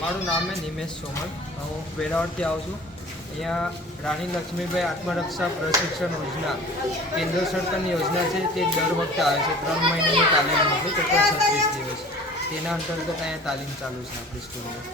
મારું નામ છે નિમેશ સોમલ. હું વેરાવળથી આવું છું. અહીંયા રાણી લક્ષ્મીબાઈ આત્મરક્ષા પ્રશિક્ષણ યોજના કેન્દ્ર સરકારની યોજના છે. તે દર વખતે આવે છે. 3 મહિનાની તાલીમ હોય છે, ટોટલ 36 દિવસ. તેના અંતર્ગત અહીંયા તાલીમ ચાલુ છે આપણી સ્કૂલમાં.